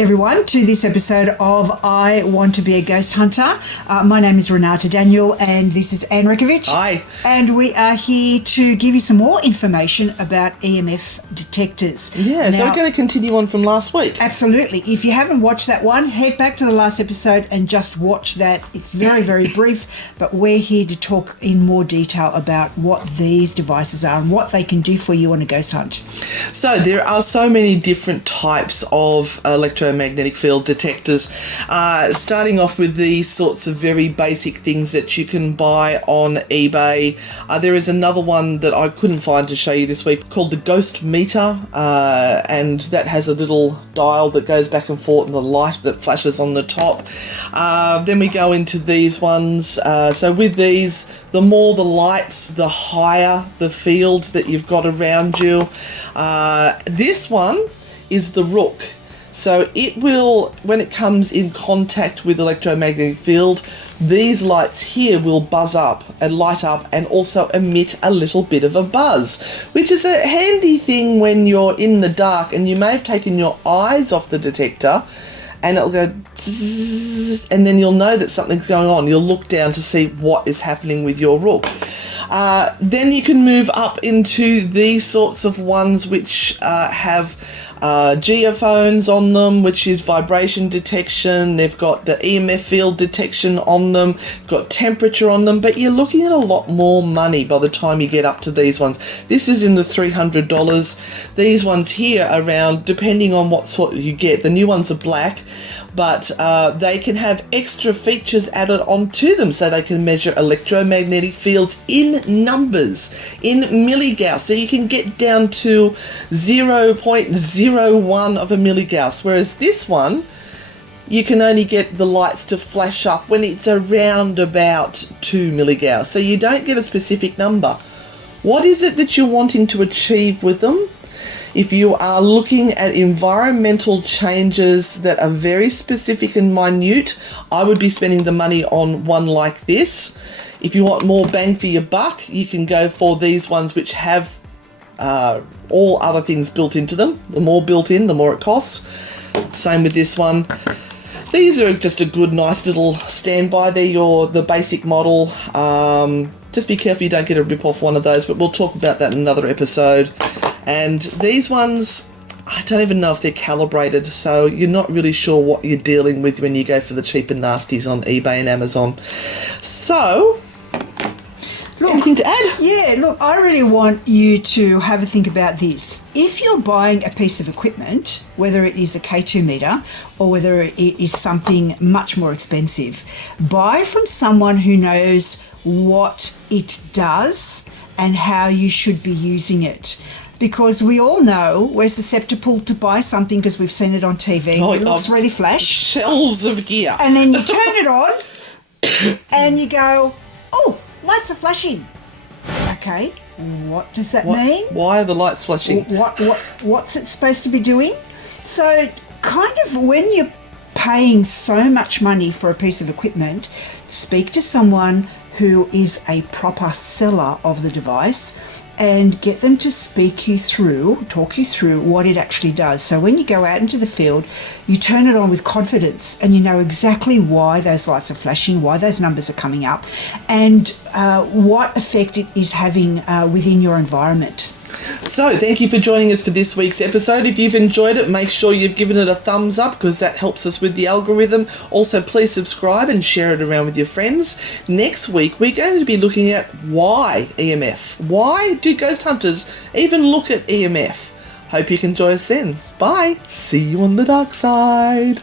everyone, to this episode of I Want to Be a Ghost Hunter. My name is Renata Daniel, and this is Anne Rekovich. Hi. And we are here to give you some more information about EMF detectors. Yeah, so we're going to continue on from last week. Absolutely. If you haven't watched that one, head back to the last episode and just watch that. It's very, very brief, but we're here to talk in more detail about what these devices are and what they can do for you on a ghost hunt. So there are so many different types of electromagnetic field detectors, starting off with these sorts of very basic things that you can buy on eBay. There is another one that I couldn't find to show you this week called the Ghost Meter, and that has a little dial that goes back and forth and the light that flashes on the top. Then we go into these ones. So with these, the more the lights, the higher the field that you've got around you. This one is the Rook. So it will, when it comes in contact with electromagnetic field, these lights here will buzz up and light up and also emit a little bit of a buzz, which is a handy thing when you're in the dark and you may have taken your eyes off the detector, and it'll go zzz, and then you'll know that something's going on. You'll look down to see what is happening with your Rook. Then you can move up into these sorts of ones which have Geophones on them, which is vibration detection. They've got the EMF field detection on them, got temperature on them, but you're looking at a lot more money by the time you get up to these ones. This is in the $300. These ones here around, depending on what sort you get. The new ones are black, but they can have extra features added onto them, so they can measure electromagnetic fields in numbers, in milligauss, so you can get down to 0.01 of a milligauss, whereas this one, you can only get the lights to flash up when it's around about 2 milligauss, so you don't get a specific number. What is it that you're wanting to achieve with them? If you are looking at environmental changes that are very specific and minute, I would be spending the money on one like this. If you want more bang for your buck, you can go for these ones which have all other things built into them. The more built in, the more it costs. Same with this one. These are just a good, nice little standby. They're the basic model. Just be careful you don't get a rip off one of those, but we'll talk about that in another episode. And these ones, I don't even know if they're calibrated, so you're not really sure what you're dealing with when you go for the cheap and nasties on eBay and Amazon. So, look, anything to add? Yeah, look, I really want you to have a think about this. If you're buying a piece of equipment, whether it is a K2 meter or whether it is something much more expensive, buy from someone who knows what it does and how you should be using it. Because we all know we're susceptible to buy something because we've seen it on TV. It looks really flash. Shelves of gear. And then you turn it on and you go, oh, lights are flashing. Okay, what does that mean? Why are the lights flashing? What's it supposed to be doing? So kind of when you're paying so much money for a piece of equipment, speak to someone who is a proper seller of the device and get them to talk you through what it actually does. So when you go out into the field, you turn it on with confidence and you know exactly why those lights are flashing, why those numbers are coming up, and what effect it is having within your environment. So, thank you for joining us for this week's episode. If you've enjoyed it, make sure you've given it a thumbs up because that helps us with the algorithm. Also, please subscribe and share it around with your friends. Next week, we're going to be looking at why EMF. Why do ghost hunters even look at EMF? Hope you can join us then. Bye. See you on the dark side.